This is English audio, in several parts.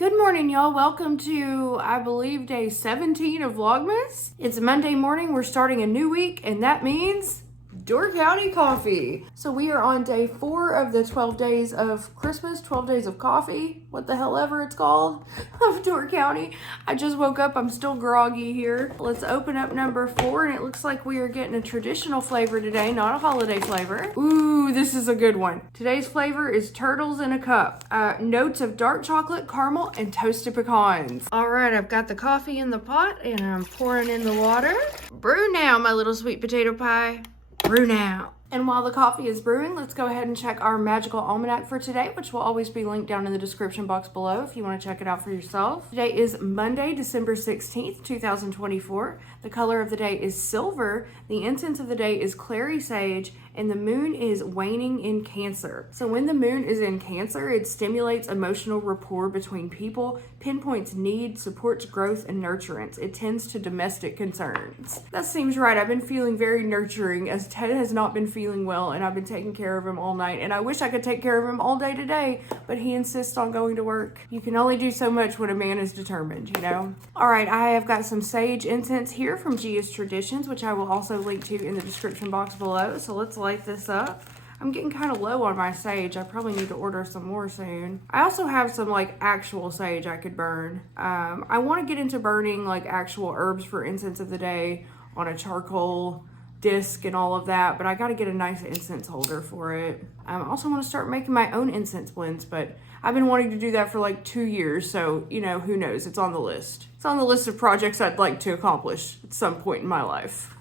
Good morning, y'all. Welcome to, I believe, day 17 of Vlogmas. It's Monday morning. We're starting a new week, and that means Door County coffee. So we are on day 4 of the 12 days of Christmas, 12 days of coffee, what the hell ever it's called, of Door County. I just woke up. I'm still groggy here. Let's open up number 4, and it looks like we are getting a traditional flavor today, not a holiday flavor. Ooh, this is a good one. Today's flavor is turtles in a cup. Notes of dark chocolate, caramel, and toasted pecans. All right, I've got the coffee in the pot, and I'm pouring in the water. Brew now, my little sweet potato pie. Brew now. And while the coffee is brewing, let's go ahead and check our magical almanac for today, which will always be linked down in the description box below if you want to check it out for yourself. Today is Monday, December 16th, 2024. The color of the day is silver. The incense of the day is clary sage, and the moon is waning in Cancer. So when the moon is in Cancer, it stimulates emotional rapport between people, pinpoints need, supports growth and nurturance. It tends to domestic concerns. That seems right. I've been feeling very nurturing as Ted has not been feeling well, and I've been taking care of him all night, and I wish I could take care of him all day today, but he insists on going to work. You can only do so much when a man is determined, you know? All right, I have got some sage incense here from Gia's Traditions, which I will also link to in the description box below. So let's light this up. I'm getting kind of low on my sage. I probably need to order some more soon. I also have some like actual sage I could burn. I want to get into burning like actual herbs for incense of the day on a charcoal disc and all of that, but I got to get a nice incense holder for it. I also want to start making my own incense blends, but I've been wanting to do that for like 2 years, so you know, who knows? It's on the list. It's on the list of projects I'd like to accomplish at some point in my life.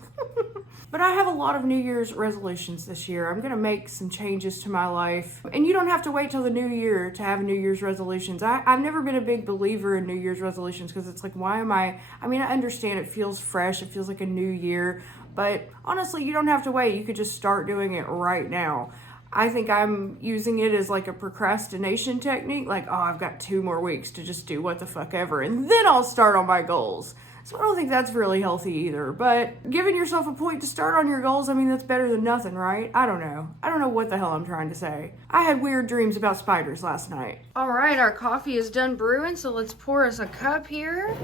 But I have a lot of New Year's resolutions this year. I'm going to make some changes to my life. And you don't have to wait till the new year to have New Year's resolutions. I've never been a big believer in New Year's resolutions because it's like, why am I mean, I understand it feels fresh. It feels like a new year. But honestly, you don't have to wait. You could just start doing it right now. I think I'm using it as like a procrastination technique. Like, oh, I've got 2 more weeks to just do what the fuck ever. And then I'll start on my goals. So I don't think that's really healthy either. But giving yourself a point to start on your goals, I mean, that's better than nothing, right? I don't know. I don't know what the hell I'm trying to say. I had weird dreams about spiders last night. All right, our coffee is done brewing, so let's pour us a cup here.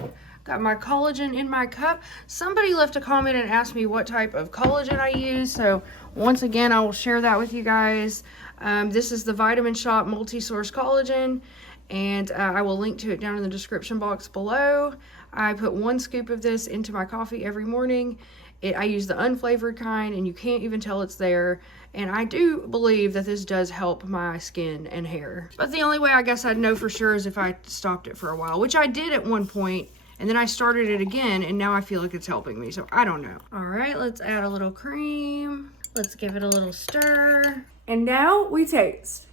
Got my collagen in my cup. Somebody left a comment and asked me what type of collagen I use. So once again, I will share that with you guys. This is the Vitamin Shop Multi-Source Collagen, and I will link to it down in the description box below. I put 1 scoop of this into my coffee every morning. I use the unflavored kind, and you can't even tell it's there. And I do believe that this does help my skin and hair. But the only way I guess I'd know for sure is if I stopped it for a while, which I did at one point. And then I started it again, and now I feel like it's helping me, so I don't know. All right, let's add a little cream. Let's give it a little stir. And now we taste.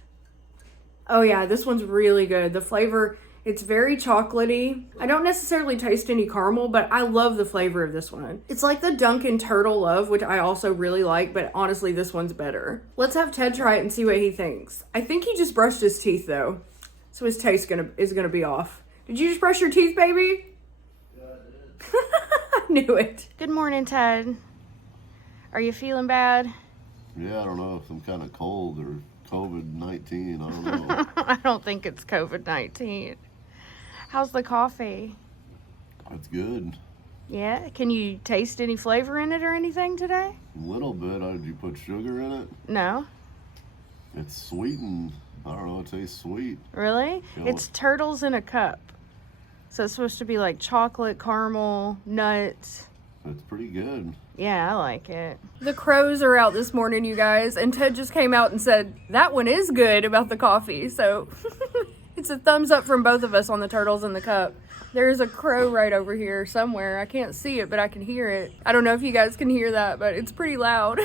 Oh yeah, this one's really good. The flavor, it's very chocolatey. I don't necessarily taste any caramel, but I love the flavor of this one. It's like the Dunkin' Turtle Love, which I also really like, but honestly, this one's better. Let's have Ted try it and see what he thinks. I think he just brushed his teeth though, so his taste is gonna be off. Did you just brush your teeth, baby? I knew it. Good morning, Ted. Are you feeling bad? Yeah, I don't know if I'm kind of cold or COVID-19. I don't know. I don't think it's COVID-19. How's the coffee? It's good. Yeah? Can you taste any flavor in it or anything today? A little bit. Did you put sugar in it? No. It's sweet and, I don't know, it tastes sweet. Really? You know, It's turtles in a cup. So it's supposed to be like chocolate, caramel, nuts. It's pretty good. Yeah, I like it. The crows are out this morning, you guys, and Ted just came out and said, that one is good about the coffee. So it's a thumbs up from both of us on the turtles in the cup. There's a crow right over here somewhere. I can't see it, but I can hear it. I don't know if you guys can hear that, but it's pretty loud.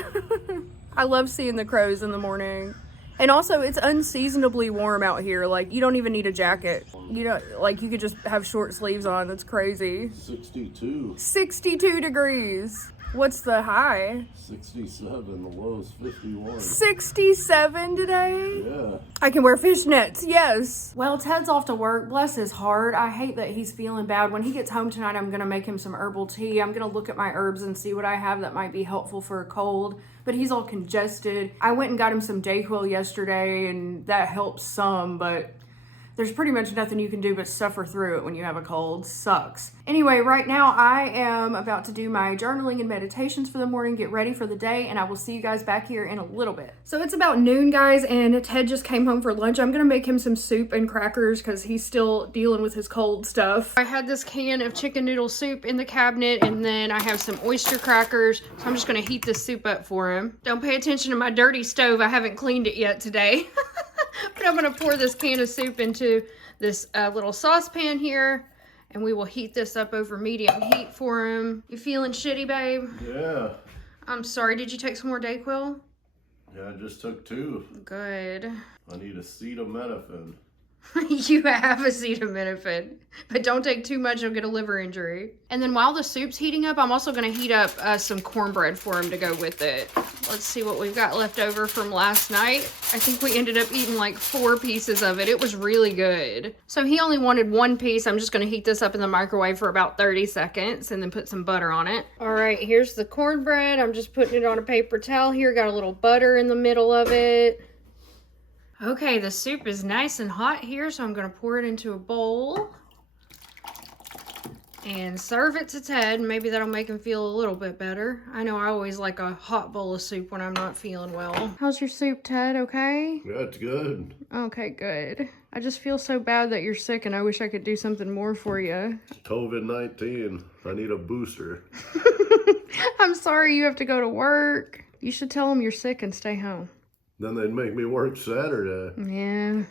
I love seeing the crows in the morning. And also, it's unseasonably warm out here. Like, you don't even need a jacket. You know, like, you could just have short sleeves on. That's crazy. 62. 62 degrees. What's the high? 67. The low is 51. 67 today? Yeah. I can wear fishnets, yes. Well, Ted's off to work. Bless his heart. I hate that he's feeling bad. When he gets home tonight, I'm going to make him some herbal tea. I'm going to look at my herbs and see what I have that might be helpful for a cold. But he's all congested. I went and got him some Dayquil yesterday, and that helps some, but there's pretty much nothing you can do but suffer through it when you have a cold. Sucks. Anyway, right now I am about to do my journaling and meditations for the morning, get ready for the day, and I will see you guys back here in a little bit. So it's about noon, guys, and Ted just came home for lunch. I'm gonna make him some soup and crackers because he's still dealing with his cold stuff. I had this can of chicken noodle soup in the cabinet, and then I have some oyster crackers, so I'm just gonna heat this soup up for him. Don't pay attention to my dirty stove. I haven't cleaned it yet today. But I'm gonna pour this can of soup into this little saucepan here, and we will heat this up over medium heat for him. You feeling shitty, babe? Yeah. I'm sorry, did you take some more Dayquil? Yeah, I just took 2. Good. I need acetaminophen. You have acetaminophen, but don't take too much, you'll get a liver injury. And then while the soup's heating up, I'm also gonna heat up some cornbread for him to go with it. Let's see what we've got left over from last night. I think we ended up eating like 4 pieces of it. It was really good. So he only wanted 1 piece. I'm just gonna heat this up in the microwave for about 30 seconds and then put some butter on it. All right, here's the cornbread. I'm just putting it on a paper towel here. Got a little butter in the middle of it. Okay, the soup is nice and hot here, so I'm gonna pour it into a bowl and serve it to Ted. Maybe that'll make him feel a little bit better. I know I always like a hot bowl of soup when I'm not feeling well. How's your soup, Ted? Okay? Yeah, it's good. Okay, good. I just feel so bad that you're sick, and I wish I could do something more for you. COVID-19. I need a booster. I'm sorry you have to go to work. You should tell him you're sick and stay home. Then they'd make me work Saturday. Yeah.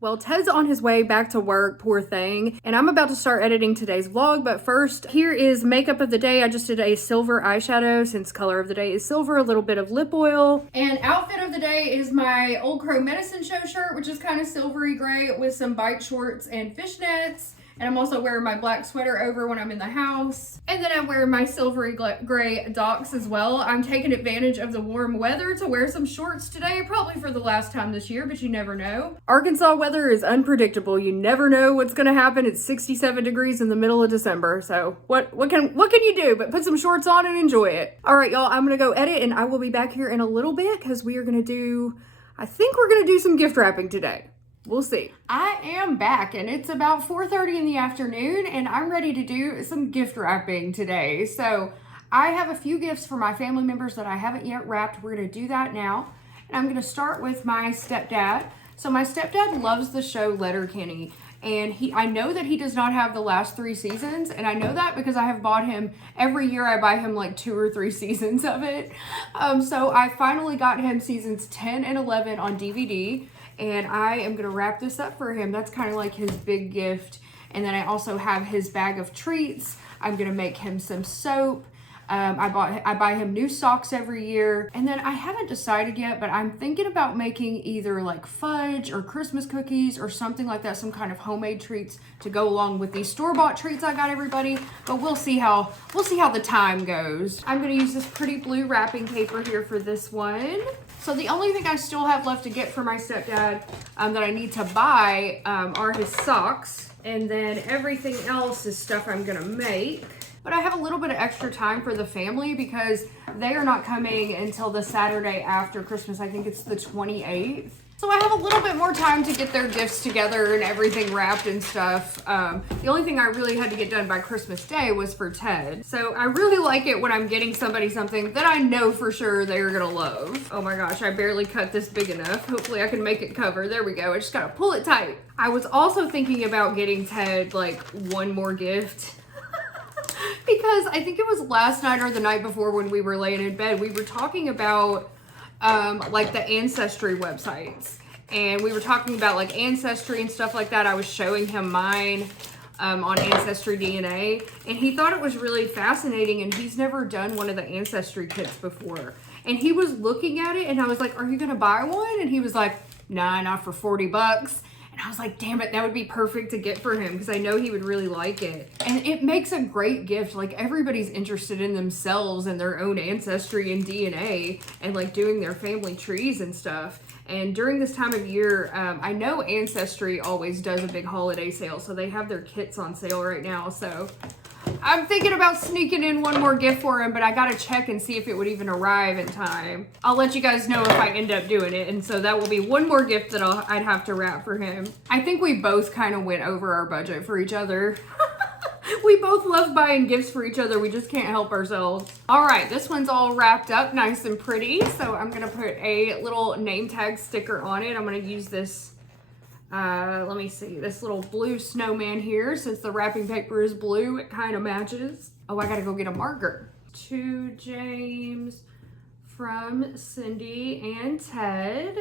Well, Ted's on his way back to work, poor thing. And I'm about to start editing today's vlog, but first, here is makeup of the day. I just did a silver eyeshadow since color of the day is silver, a little bit of lip oil. And outfit of the day is my Old Crow Medicine Show shirt, which is kind of silvery gray with some bike shorts and fishnets. And I'm also wearing my black sweater over when I'm in the house. And then I'm wearing my silvery gray Docs as well. I'm taking advantage of the warm weather to wear some shorts today, probably for the last time this year, but you never know. Arkansas weather is unpredictable. You never know what's gonna happen. It's 67 degrees in the middle of December. So what can you do but put some shorts on and enjoy it? All right, y'all, I'm gonna go edit and I will be back here in a little bit because we are gonna do, I think we're gonna do some gift wrapping today. We'll see. I am back and it's about 4:30 in the afternoon and I'm ready to do some gift wrapping today. So I have a few gifts for my family members that I haven't yet wrapped. We're gonna do that now. And I'm gonna start with my stepdad. So my stepdad loves the show Letterkenny, and I know that he does not have the last 3 seasons, and I know that because I have bought him, every year I buy him like 2 or 3 seasons of it. So I finally got him seasons 10 and 11 on DVD. And I am gonna wrap this up for him. That's kind of like his big gift. And then I also have his bag of treats. I'm gonna make him some soap. I buy him new socks every year. And then I haven't decided yet, but I'm thinking about making either like fudge or Christmas cookies or something like that, some kind of homemade treats to go along with these store-bought treats I got everybody. But we'll see how the time goes. I'm gonna use this pretty blue wrapping paper here for this one. So the only thing I still have left to get for my stepdad that I need to buy are his socks. And then everything else is stuff I'm gonna make. But I have a little bit of extra time for the family because they are not coming until the Saturday after Christmas. I think it's the 28th. So I have a little bit more time to get their gifts together and everything wrapped and stuff. The only thing I really had to get done by Christmas Day was for Ted. So I really like it when I'm getting somebody something that I know for sure they're gonna love. Oh my gosh, I barely cut this big enough. Hopefully I can make it cover. There we go. I just gotta pull it tight. I was also thinking about getting Ted like one more gift. Because I think it was last night or the night before when we were laying in bed, we were talking about like the Ancestry websites. And we were talking about like Ancestry and stuff like that. I was showing him mine on Ancestry DNA. And he thought it was really fascinating, and he's never done one of the Ancestry kits before. And he was looking at it and I was like, are you gonna buy one? And he was like, nah, not for 40 bucks. And I was like, damn it, that would be perfect to get for him because I know he would really like it. And it makes a great gift. Like, everybody's interested in themselves and their own ancestry and DNA and like doing their family trees and stuff. And during this time of year, I know Ancestry always does a big holiday sale. So they have their kits on sale right now. So I'm thinking about sneaking in one more gift for him, but I gotta check and see if it would even arrive in time. I'll let you guys know if I end up doing it, and so that will be one more gift that I'd have to wrap for him. I think we both kind of went over our budget for each other. We both love buying gifts for each other. We just can't help ourselves. All right, this one's all wrapped up nice and pretty. So I'm gonna put a little name tag sticker on it. I'm gonna use this, let me see, this little blue snowman here. Since the wrapping paper is blue, it kind of matches. Oh, I gotta go get a marker. To James from Cindy and Ted.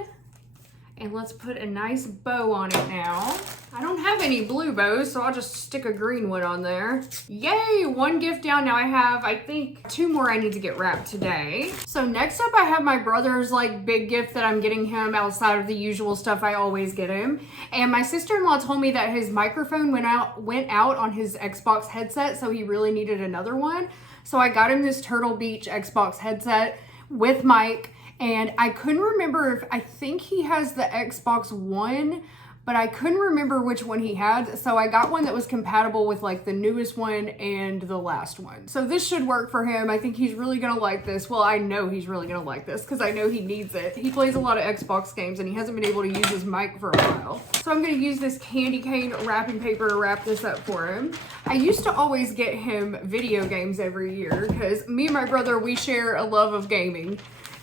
And let's put a nice bow on it now. I don't have any blue bows, so I'll just stick a green one on there. Yay, one gift down. Now I have, I think, 2 more I need to get wrapped today. So next up, I have my brother's like big gift that I'm getting him outside of the usual stuff I always get him. And my sister-in-law told me that his microphone went out on his Xbox headset, so he really needed another one. So I got him this Turtle Beach Xbox headset with mic. And I couldn't remember if, I think he has the Xbox One, but I couldn't remember which one he had. So I got one that was compatible with like the newest one and the last one. So this should work for him. I think he's really gonna like this. Well, I know he's really gonna like this because I know he needs it. He plays a lot of Xbox games and he hasn't been able to use his mic for a while. So I'm gonna use this candy cane wrapping paper to wrap this up for him. I used to always get him video games every year because me and my brother, we share a love of gaming.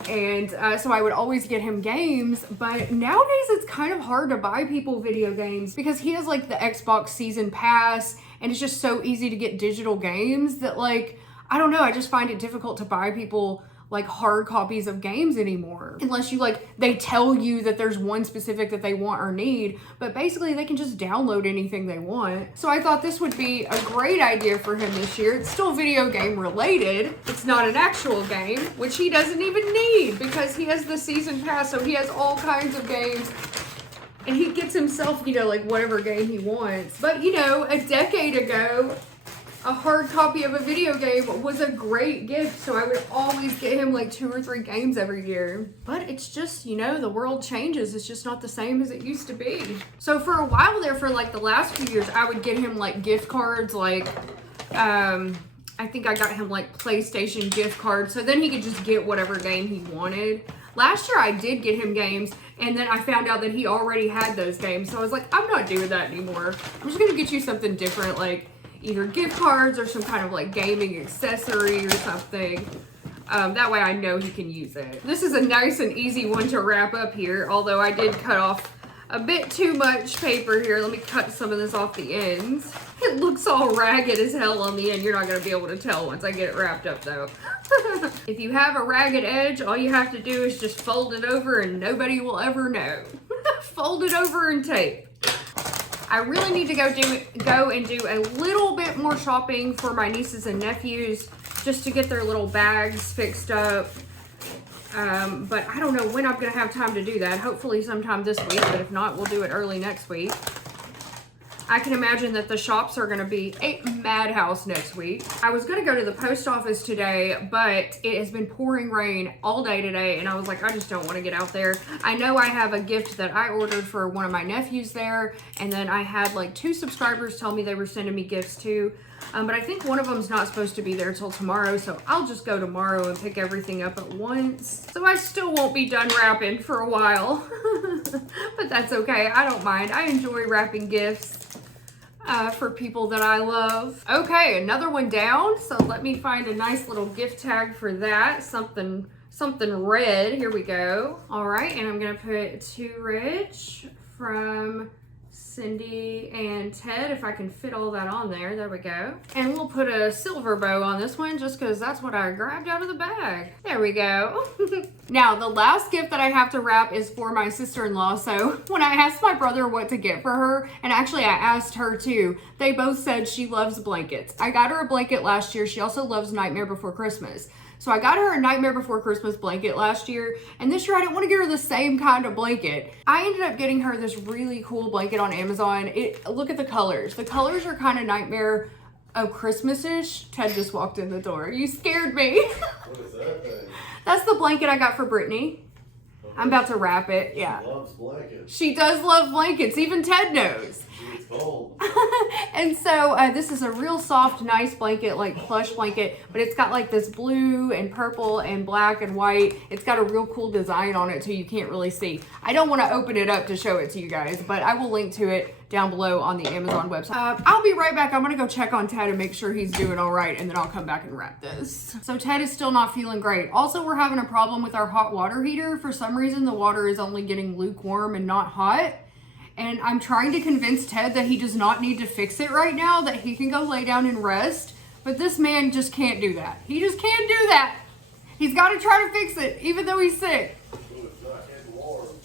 And so I would always get him games, but nowadays it's kind of hard to buy people video games because he has like the Xbox season pass and it's just so easy to get digital games that like, I don't know, I just find it difficult to buy people like hard copies of games anymore. Unless you like, they tell you that there's one specific that they want or need, but basically they can just download anything they want. So I thought this would be a great idea for him this year. It's still video game related. It's not an actual game, which he doesn't even need because he has the season pass, so he has all kinds of games. And he gets himself, you know, like whatever game he wants. But you know, a decade ago, a hard copy of a video game was a great gift, so I would always get him like 2 or 3 games every year. But it's just, you know, the world changes. It's just not the same as it used to be. So for a while there, for like the last few years, I would get him like gift cards, like, I think I got him like PlayStation gift cards, so then he could just get whatever game he wanted. Last year I did get him games, and then I found out that he already had those games, so I was like, I'm not doing that anymore. I'm just gonna get you something different, like either gift cards or some kind of like gaming accessory or something. That way I know he can use it. This is a nice and easy one to wrap up here, although I did cut off a bit too much paper here. Let me cut some of this off the ends. It looks all ragged as hell on the end. You're not gonna be able to tell once I get it wrapped up though. If you have a ragged edge, all you have to do is just fold it over and nobody will ever know. Fold it over and tape. I really need to go and do a little bit more shopping for my nieces and nephews just to get their little bags fixed up. But I don't know when I'm going to have time to do that. Hopefully sometime this week, but if not, we'll do it early next week. I can imagine that the shops are going to be a madhouse next week. I was going to go to the post office today, but it has been pouring rain all day today, and I was like, I just don't want to get out there. I know I have a gift that I ordered for one of my nephews there, and then I had like 2 subscribers tell me they were sending me gifts too. But I think one of them's not supposed to be there till tomorrow, so I'll just go tomorrow and pick everything up at once. So I still won't be done wrapping for a while, but that's okay. I don't mind. I enjoy wrapping gifts for people that I love. Okay, another one down. So let me find a nice little gift tag for that. Something red. Here we go. All right, and I'm gonna put to Rich from Cindy and Ted, if I can fit all that on there. There we go. And we'll put a silver bow on this one just because that's what I grabbed out of the bag. There we go. Now, the last gift that I have to wrap is for my sister-in-law. So when I asked my brother what to get for her, and actually I asked her too, they both said she loves blankets. I got her a blanket last year. She also loves Nightmare Before Christmas. So I got her a Nightmare Before Christmas blanket last year, and this year I didn't want to get her the same kind of blanket. I ended up getting her this really cool blanket on Amazon. Look at the colors. The colors are kind of Nightmare of Christmas-ish. Ted just walked in the door. You scared me. What is that thing? That's the blanket I got for Brittany. Oh, I'm about to wrap it. Yeah. She loves blankets. She does love blankets. Even Ted knows. She gets cold. And so this is a real soft, nice blanket, like plush blanket, but it's got like this blue and purple and black and white. It's got a real cool design on it, so you can't really see. I don't want to open it up to show it to you guys, but I will link to it down below on the Amazon website. I'll be right back. I'm gonna go check on Ted and make sure he's doing all right, and then I'll come back and wrap this. So Ted is still not feeling great. Also, we're having a problem with our hot water heater. For some reason, the water is only getting lukewarm and not hot. And I'm trying to convince Ted that he does not need to fix it right now, that he can go lay down and rest. But this man just can't do that. He just can't do that. He's got to try to fix it, even though he's sick.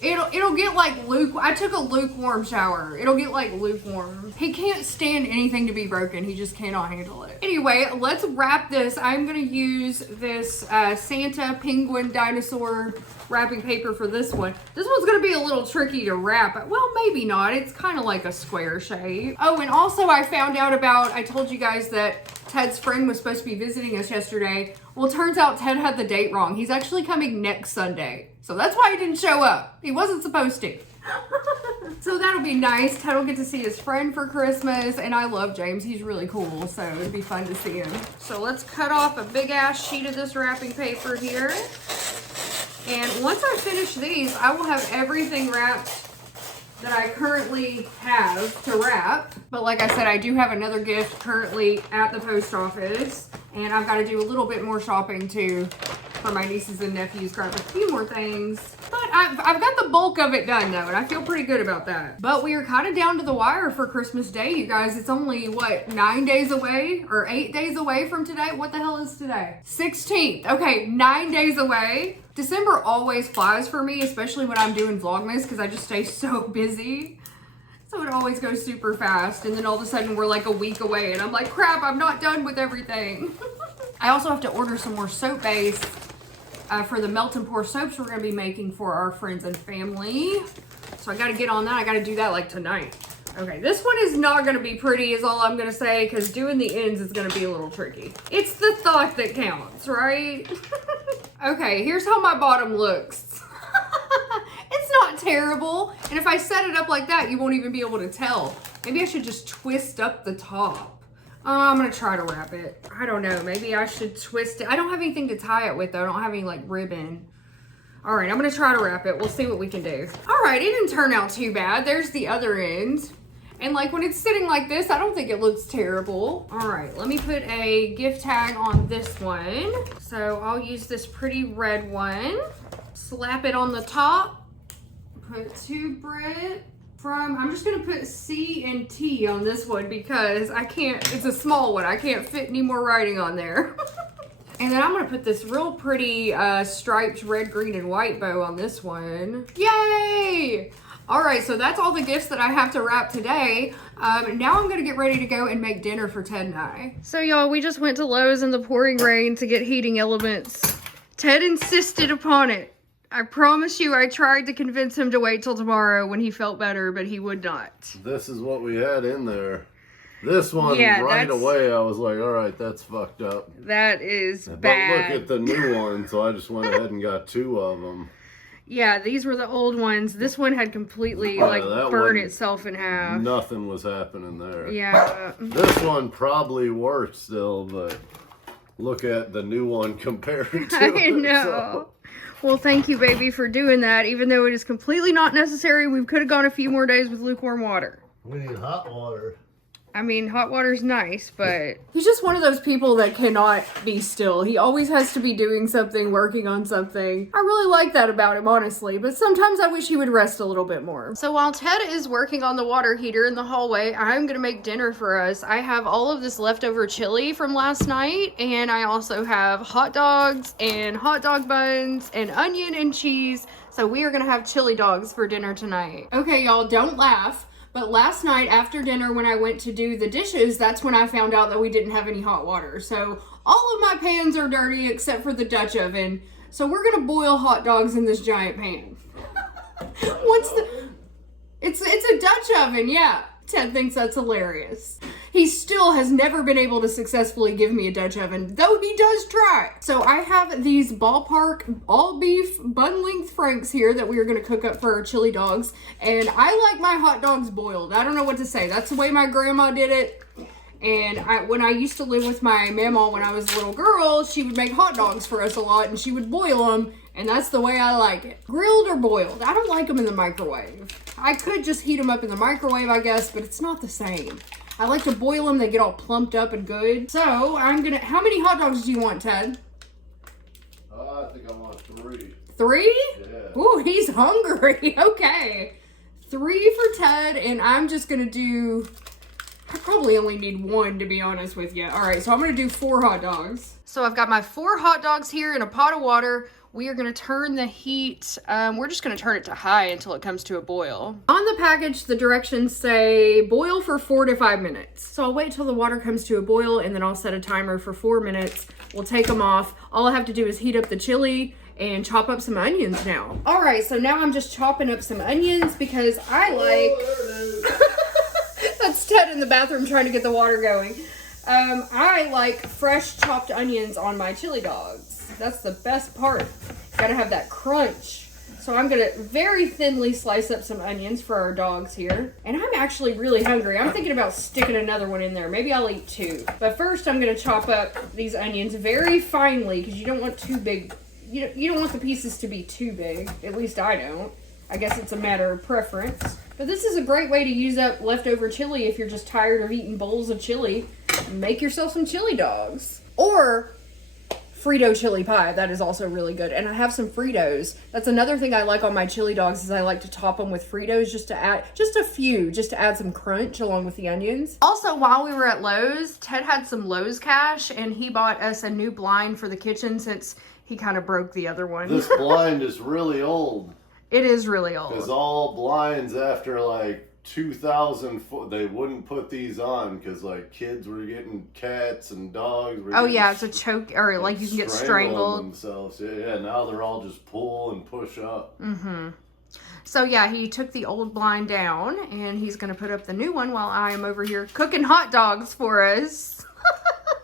It'll get like I took a lukewarm shower. It'll get like lukewarm. He can't stand anything to be broken. He just cannot handle it. Anyway, let's wrap this. I'm gonna use this Santa penguin dinosaur wrapping paper for this one. This one's gonna be a little tricky to wrap. Well, maybe not. It's kind of like a square shape. Oh, and also I found out I told you guys that Ted's friend was supposed to be visiting us yesterday. Well, turns out Ted had the date wrong. He's actually coming next Sunday. So that's why he didn't show up. He wasn't supposed to. So that'll be nice. Ted will get to see his friend for Christmas. And I love James. He's really cool. So it'd be fun to see him. So let's cut off a big ass sheet of this wrapping paper here. And once I finish these, I will have everything wrapped that I currently have to wrap. But like I said, I do have another gift currently at the post office. And I've got to do a little bit more shopping too for my nieces and nephews, grab a few more things. But I've got the bulk of it done though, and I feel pretty good about that. But we are kind of down to the wire for Christmas Day, you guys. It's only, what, 9 days away? Or 8 days away from today? What the hell is today? 16th. Okay, 9 days away. December always flies for me, especially when I'm doing Vlogmas, because I just stay so busy. So it always goes super fast, and then all of a sudden we're like a week away, and I'm like, crap, I'm not done with everything. I also have to order some more soap base for the melt and pour soaps we're going to be making for our friends and family. So I got to get on that. I got to do that like tonight. Okay, this one is not going to be pretty is all I'm going to say, because doing the ends is going to be a little tricky. It's the thought that counts, right? Okay, here's how my bottom looks. It's not terrible. And if I set it up like that, you won't even be able to tell. Maybe I should just twist up the top. I'm gonna try to wrap it. I don't know, maybe I should twist it. I don't have anything to tie it with though. I don't have any like ribbon. All right, I'm gonna try to wrap it. We'll see what we can do. All right, it didn't turn out too bad. There's the other end. And like when it's sitting like this, I don't think it looks terrible. All right, let me put a gift tag on this one. So I'll use this pretty red one. Slap it on the top. Put to Brit. I'm just gonna put C and T on this one because I can't, it's a small one. I can't fit any more writing on there. And then I'm gonna put this real pretty striped red, green, and white bow on this one. Yay! All right, so that's all the gifts that I have to wrap today. Now I'm gonna get ready to go and make dinner for Ted and I. So y'all, we just went to Lowe's in the pouring rain to get heating elements. Ted insisted upon it. I promise you, I tried to convince him to wait till tomorrow when he felt better, but he would not. This is what we had in there. This one, right away, I was like, all right, that's fucked up. That is bad. But look at the new one, so I just went ahead and got 2 of them. Yeah, these were the old ones. This one had completely, burned itself in half. Nothing was happening there. Yeah. This one probably works still, but look at the new one compared to it. I know. So. Well, thank you, baby, for doing that. Even though it is completely not necessary, we could have gone a few more days with lukewarm water. We need hot water. I mean, hot water's nice, but he's just one of those people that cannot be still. He always has to be doing something, working on something. I really like that about him, honestly, but sometimes I wish he would rest a little bit more. So while Ted is working on the water heater in the hallway, I'm gonna make dinner for us. I have all of this leftover chili from last night, and I also have hot dogs and hot dog buns and onion and cheese. So we are gonna have chili dogs for dinner tonight. Okay, y'all, don't laugh. But last night after dinner when I went to do the dishes, that's when I found out that we didn't have any hot water. So all of my pans are dirty except for the Dutch oven. So we're gonna boil hot dogs in this giant pan. It's a Dutch oven, yeah. Ted thinks that's hilarious. He still has never been able to successfully give me a Dutch oven, though he does try. So I have these Ballpark all beef bun length franks here that we are going to cook up for our chili dogs. And I like my hot dogs boiled. I don't know what to say. That's the way my grandma did it. And when I used to live with my mama when I was a little girl, she would make hot dogs for us a lot and she would boil them. And that's the way I like it. Grilled or boiled. I don't like them in the microwave. I could just heat them up in the microwave, I guess, but it's not the same. I like to boil them. They get all plumped up and good. So how many hot dogs do you want, Ted? I think I want 3. 3? Yeah. Ooh, he's hungry. Okay. 3 for Ted, and I'm just gonna do, I probably only need 1 to be honest with you. All right, so I'm gonna do 4 hot dogs. So I've got my 4 hot dogs here in a pot of water. We are going to turn the heat, we're just going to turn it to high until it comes to a boil. On the package, the directions say boil for 4 to 5 minutes. So I'll wait till the water comes to a boil and then I'll set a timer for 4 minutes. We'll take them off. All I have to do is heat up the chili and chop up some onions now. All right, so now I'm just chopping up some onions because I like... That's Ted in the bathroom trying to get the water going. I like fresh chopped onions on my chili dogs. That's the best part. Gotta have that crunch. So I'm gonna very thinly slice up some onions for our dogs here. And I'm actually really hungry. I'm thinking about sticking another one in there. Maybe I'll eat 2. But first I'm gonna chop up these onions very finely because you don't want too big. You don't want the pieces to be too big. At least I don't. I guess it's a matter of preference. But this is a great way to use up leftover chili if you're just tired of eating bowls of chili. Make yourself some chili dogs. Or Frito chili pie. That is also really good. And I have some Fritos. That's another thing I like on my chili dogs is I like to top them with Fritos just to add, just a few, just to add some crunch along with the onions. Also, while we were at Lowe's, Ted had some Lowe's cash and he bought us a new blind for the kitchen since he kind of broke the other one. This blind is really old. It is really old. Because all blinds after like 2004, they wouldn't put these on because like kids were getting cats and dogs. Oh yeah, it's a choke, or like you can get strangled. Themselves. Yeah, now they're all just pull and push up. Mm-hmm. So yeah, he took the old blind down and he's gonna put up the new one while I am over here cooking hot dogs for us.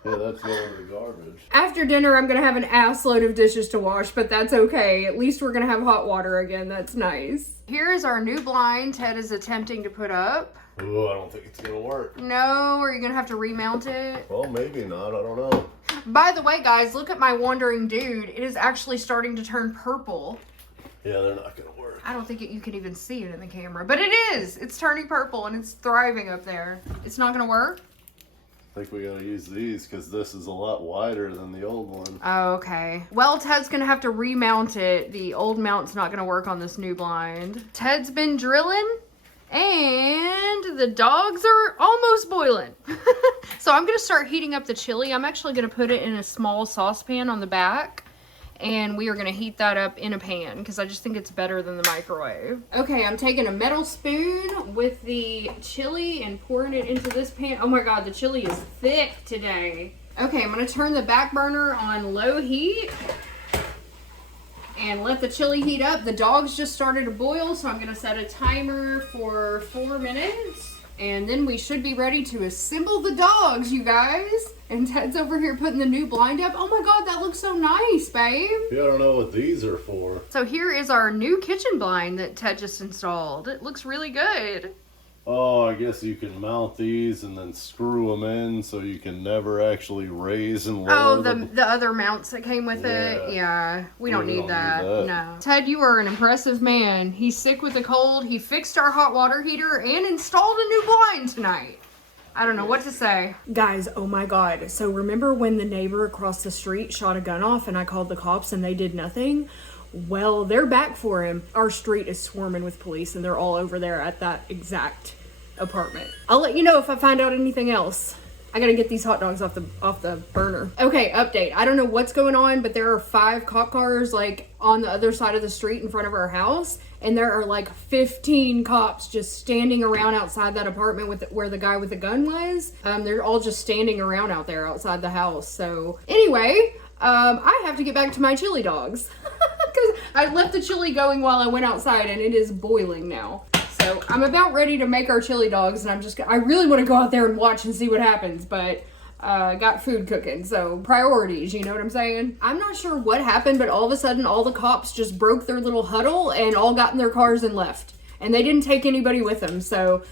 Yeah, that's going in the garbage. After dinner, I'm going to have an ass load of dishes to wash, but that's okay. At least we're going to have hot water again. That's nice. Here is our new blind Ted is attempting to put up. Oh, I don't think it's going to work. No, are you going to have to remount it? Well, maybe not. I don't know. By the way, guys, look at my wandering dude. It is actually starting to turn purple. Yeah, they're not going to work. I don't think you can even see it in the camera, but it is. It's turning purple and it's thriving up there. It's not going to work? I think we gotta use these because this is a lot wider than the old one. Oh, okay. Well, Ted's gonna have to remount it. The old mount's not gonna work on this new blind. Ted's been drilling and the dogs are almost boiling. So I'm gonna start heating up the chili. I'm actually gonna put it in a small saucepan on the back. And we are going to heat that up in a pan because I just think it's better than the microwave. Okay, I'm taking a metal spoon with the chili and pouring it into this pan. Oh my God, the chili is thick today. Okay, I'm going to turn the back burner on low heat and let the chili heat up. The dogs just started to boil, so I'm going to set a timer for 4 minutes. And then we should be ready to assemble the dogs, you guys. And Ted's over here putting the new blind up. Oh my God, that looks so nice, babe. Yeah, I don't know what these are for. So here is our new kitchen blind that Ted just installed. It looks really good. Oh, I guess you can mount these and then screw them in so you can never actually raise and lower them. The other mounts that came with it? Yeah, we don't need that. No. Ted, you are an impressive man. He's sick with a cold. He fixed our hot water heater and installed a new blind tonight. I don't know what to say. Guys, oh my God. So remember when the neighbor across the street shot a gun off and I called the cops and they did nothing? Well, they're back for him. Our street is swarming with police and they're all over there at that exact apartment. I'll let you know if I find out anything else. I gotta get these hot dogs off the burner. Okay, update. I don't know what's going on, but there are 5 cop cars like on the other side of the street in front of our house, and there are like 15 cops just standing around outside that apartment where the guy with the gun was. They're all just standing around out there outside the house. So anyway, I have to get back to my chili dogs because I left the chili going while I went outside, and it is boiling now. So I'm about ready to make our chili dogs, and I really want to go out there and watch and see what happens, but got food cooking, so priorities, you know what I'm saying? I'm not sure what happened, but all of a sudden all the cops just broke their little huddle and all got in their cars and left. And they didn't take anybody with them, so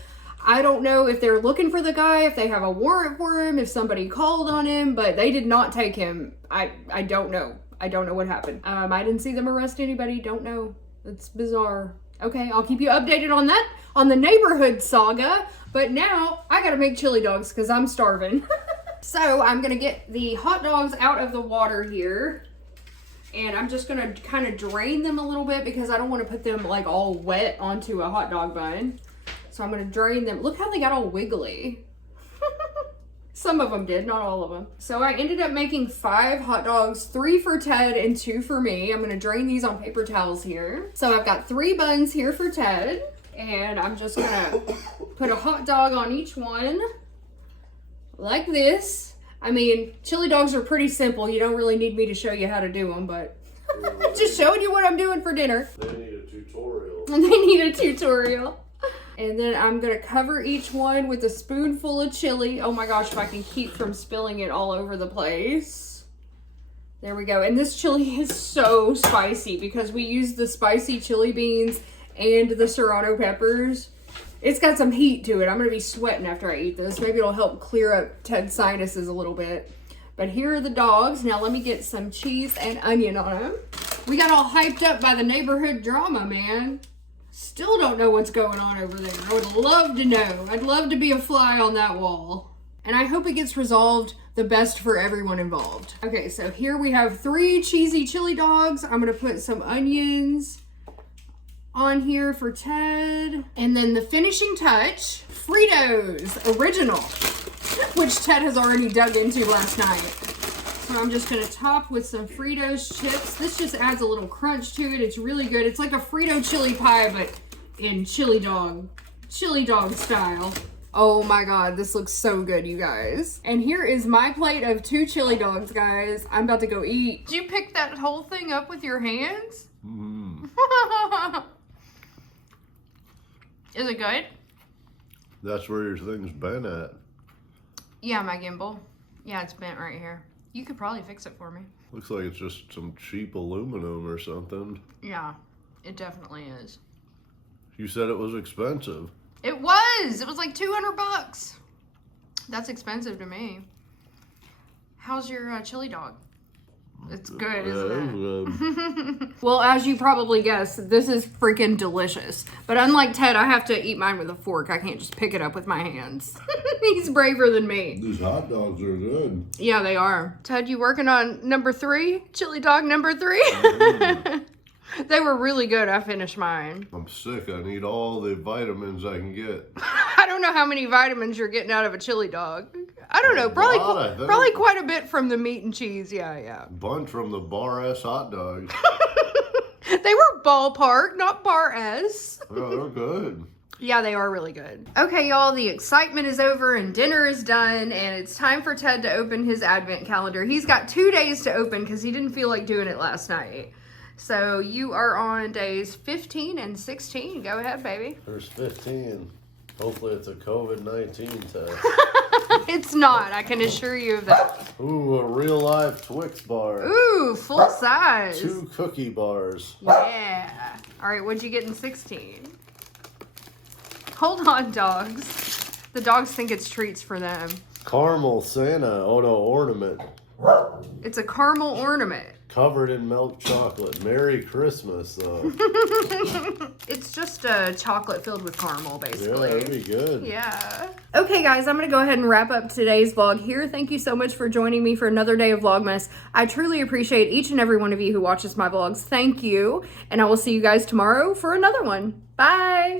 I don't know if they're looking for the guy, if they have a warrant for him, if somebody called on him, but they did not take him. I don't know. I don't know what happened. I didn't see them arrest anybody. Don't know. It's bizarre. Okay, I'll keep you updated on that, on the neighborhood saga. But now I gotta make chili dogs because I'm starving. So I'm gonna get the hot dogs out of the water here. And I'm just gonna kind of drain them a little bit because I don't want to put them like all wet onto a hot dog bun. So I'm gonna drain them. Look how they got all wiggly. Some of them did, not all of them. So I ended up making 5 hot dogs, 3 for Ted and 2 for me. I'm gonna drain these on paper towels here. So I've got 3 buns here for Ted, and I'm just gonna put a hot dog on each one, like this. I mean, chili dogs are pretty simple. You don't really need me to show you how to do them, but just showing you what I'm doing for dinner. They need a tutorial. They need a tutorial. And then I'm gonna cover each one with a spoonful of chili. Oh my gosh, if I can keep from spilling it all over the place. There we go. And this chili is so spicy because we use the spicy chili beans and the serrano peppers. It's got some heat to it. I'm gonna be sweating after I eat this. Maybe it'll help clear up Ted's sinuses a little bit. But here are the dogs. Now let me get some cheese and onion on them. We got all hyped up by the neighborhood drama, man. Still don't know what's going on over there. I would love to know. I'd love to be a fly on that wall. And I hope it gets resolved the best for everyone involved. Okay, so here we have 3 cheesy chili dogs. I'm gonna put some onions on here for Ted. And then the finishing touch, Fritos Original, which Ted has already dug into last night. So I'm just gonna top with some Fritos chips. This just adds a little crunch to it. It's really good. It's like a Frito chili pie, but in chili dog style. Oh my God, this looks so good, you guys. And here is my plate of 2 chili dogs, guys. I'm about to go eat. Did you pick that whole thing up with your hands? Mm. Is it good? That's where your thing's been at. Yeah, my gimbal. Yeah, it's bent right here. You could probably fix it for me. Looks like it's just some cheap aluminum or something. Yeah, it definitely is. You said it was expensive. It was! It was like $200. That's expensive to me. How's your chili dog? It's good, isn't it? Good. Well, as you probably guessed, this is freaking delicious. But unlike Ted, I have to eat mine with a fork. I can't just pick it up with my hands. He's braver than me. These hot dogs are good. Yeah, they are. Ted, you working on number 3? Chili dog number 3? They were really good. I finished mine. I'm sick. I need all the vitamins I can get. I don't know how many vitamins you're getting out of a chili dog. I don't know. Probably quite a bit from the meat and cheese. Yeah. Bunch from the bar S hot dogs. They were ballpark, not bar S. Yeah, they're good. Yeah, they are really good. Okay, y'all, the excitement is over and dinner is done, and it's time for Ted to open his advent calendar. He's got 2 days to open because he didn't feel like doing it last night. So you are on days 15 and 16. Go ahead, baby. There's 15. Hopefully it's a COVID-19 test. It's not, I can assure you of that. Ooh, a real live Twix bar. Ooh, full size. 2 cookie bars. Yeah. All right, what'd you get in 16? Hold on, dogs. The dogs think it's treats for them. Caramel Santa. Oh no, ornament. It's a caramel ornament. Covered in milk chocolate. Merry Christmas, though. It's just a chocolate filled with caramel, basically. Yeah, that'd be good. Yeah. Okay, guys, I'm going to go ahead and wrap up today's vlog here. Thank you so much for joining me for another day of Vlogmas. I truly appreciate each and every one of you who watches my vlogs. Thank you. And I will see you guys tomorrow for another one. Bye.